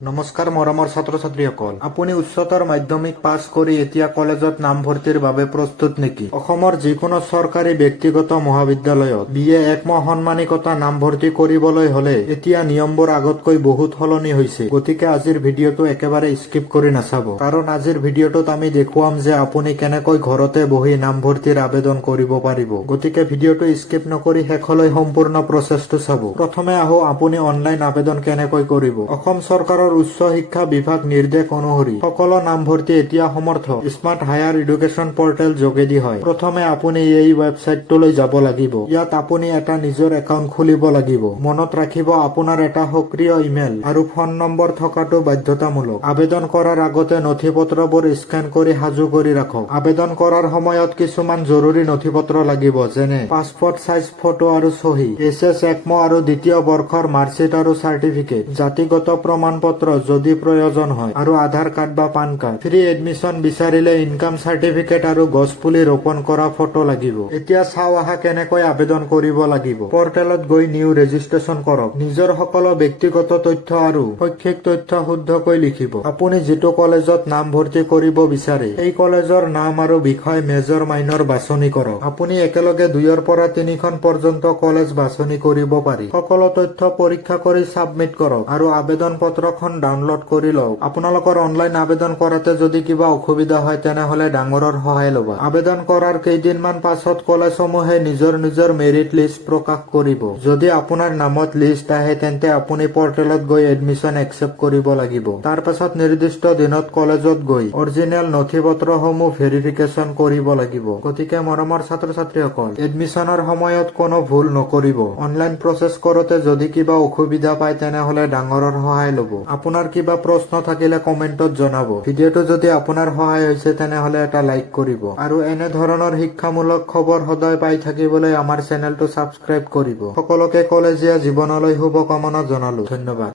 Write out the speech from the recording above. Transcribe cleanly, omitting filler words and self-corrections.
নমস্কাৰ মৰমৰ ছাত্ৰ ছাত্ৰীসকল, আপুনি উচ্চতৰ মাধ্যমিক পাছ কৰি এতিয়া কলেজত নামভৰ্তিৰ বাবে প্ৰস্তুত নেকি? অসমৰ যিকোনো চৰকাৰী ব্যক্তিগত মহাবিদ্যালয়ত BA একম সন্মানিকতা নামভৰ্তি কৰিবলৈ হলে এতিয়া নিয়মবোৰ আগতকৈ বহুত সলনি হৈছে। গতিকে আজিৰ ভিডিঅটো একেবাৰে স্কিপ কৰি নাচাব, কাৰণ আজিৰ ভিডিঅটোত আমি দেখুৱাম যে আপুনি কেনেকৈ ঘৰতে বহি নামভৰ্তিৰ আবেদন কৰিব পাৰিব। গতিকে ভিডিঅটো স্কিপ নকৰি শেষলৈ সম্পূৰ্ণ প্ৰচেছটো চাব। প্ৰথমে আহো আপুনি অনলাইন আবেদন কেনেকৈ কৰিব। অসম চৰকাৰৰ উচ্চ শিক্ষা বিভাগ নিৰ্দেশ অনুসৰি সকলো নামভৰ্তি এতিয়া সমৰ্থ স্মাৰ্ট হায়াৰ এডুকেশ্যন পৰ্টেল যোগেদি হয়। প্ৰথমে আপুনি এই ৱেবছাইটটোলৈ যাব লাগিব। ইয়াত আপুনি এটা নিজৰ একাউণ্ট খুলিব লাগিব। মনত ৰাখিব, আপোনাৰ এটা সক্ৰিয় ইমেইল আৰু ফোন নম্বৰ থকাটো বাধ্যতামূলক। আবেদন কৰাৰ আগতে নথিপত্ৰবোৰ স্কেন কৰি সাজু কৰি ৰাখক। আবেদন কৰাৰ সময়ত কিছুমান জৰুৰী নথিপত্ৰ লাগিব, যেনে পাছপোৰ্ট সাইজ ফটো আৰু চহী, HS একম আৰু দ্বিতীয় বৰ্ষৰ মাৰ্কশ্বিট আৰু চাৰ্টিফিকেট, জাতিগত প্ৰমাণপত্ৰ যদি প্ৰয়োজন হয়, আৰু আধাৰ কাৰ্ড বা পান কাৰ্ড। ফ্ৰী এডমিশ্যন বিচাৰিলে ইনকাম চাৰ্টিফিকেট আৰু গছপুলি ৰোপণ কৰা ফটো লাগিব। এতিয়া চাওঁ আহা কেনেকৈ আবেদন কৰিব লাগিব। পৰ্টেলত গৈ নিউ ৰেজিষ্ট্ৰেশ্যন কৰক। নিজৰ সকলো ব্যক্তিগত তথ্য আৰু শৈক্ষিক তথ্য শুদ্ধকৈ লিখিব। আপুনি যিটো কলেজত নামভৰ্তি কৰিব বিচাৰে সেই কলেজৰ নাম আৰু বিষয় মেজৰ মাইনৰ বাছনি কৰক। আপুনি একেলগে 2ৰ পৰা 3খন পৰ্যন্ত কলেজ বাছনি কৰিব পাৰি। সকলো তথ্য পৰীক্ষা কৰি ছাবমিট কৰক আৰু আবেদন পত্ৰখন ডাউনলোড কৰি লওক। আপোনালোকৰ অনলাইন আবেদন কৰাতে যদি কিবা অসুবিধা হয় তেনেহলে ডাঙৰৰ সহায় ল'বা। আবেদন কৰাৰ কেইদিনমান পাছত কলেজসমূহে নিজৰ মেৰিট লিষ্ট প্ৰকাশ কৰিব। যদি আপোনাৰ নামত লিষ্ট আহে তেন্তে আপুনি পৰ্টেলত গৈ এডমিশ্যন একচেপ্ট কৰিব লাগিব। তাৰ পাছত নিৰ্দিষ্ট দিনত কলেজত গৈ অৰিজিনেল নথিপত্ৰসমূহ ভেৰিফিকেশ্যন কৰিব লাগিব। গতিকে মৰমৰ ছাত্ৰ ছাত্ৰীসকল, এডমিশ্যনৰ সময়ত কোনো ভুল নকৰিব। অনলাইন প্ৰচেছ কৰোতে যদি কিবা অসুবিধা পায় তেনেহলে ডাঙৰৰ সহায় ল'ব। আপোনাৰ কিবা প্ৰশ্ন থাকিলে কমেন্টত জনাব। ভিডিঅটো যদি আপোনাৰ সহায় হৈছে তেনেহলে এটা লাইক কৰিব আৰু এনে ধৰণৰ শিক্ষামূলক খবৰ সদায় পাই থাকিবলৈ আমাৰ চেনেলটো ছাবস্ক্ৰাইব কৰিব। সকলোকে কলেজীয়া জীৱনলৈ শুভকামনা জনালো। ধন্যবাদ।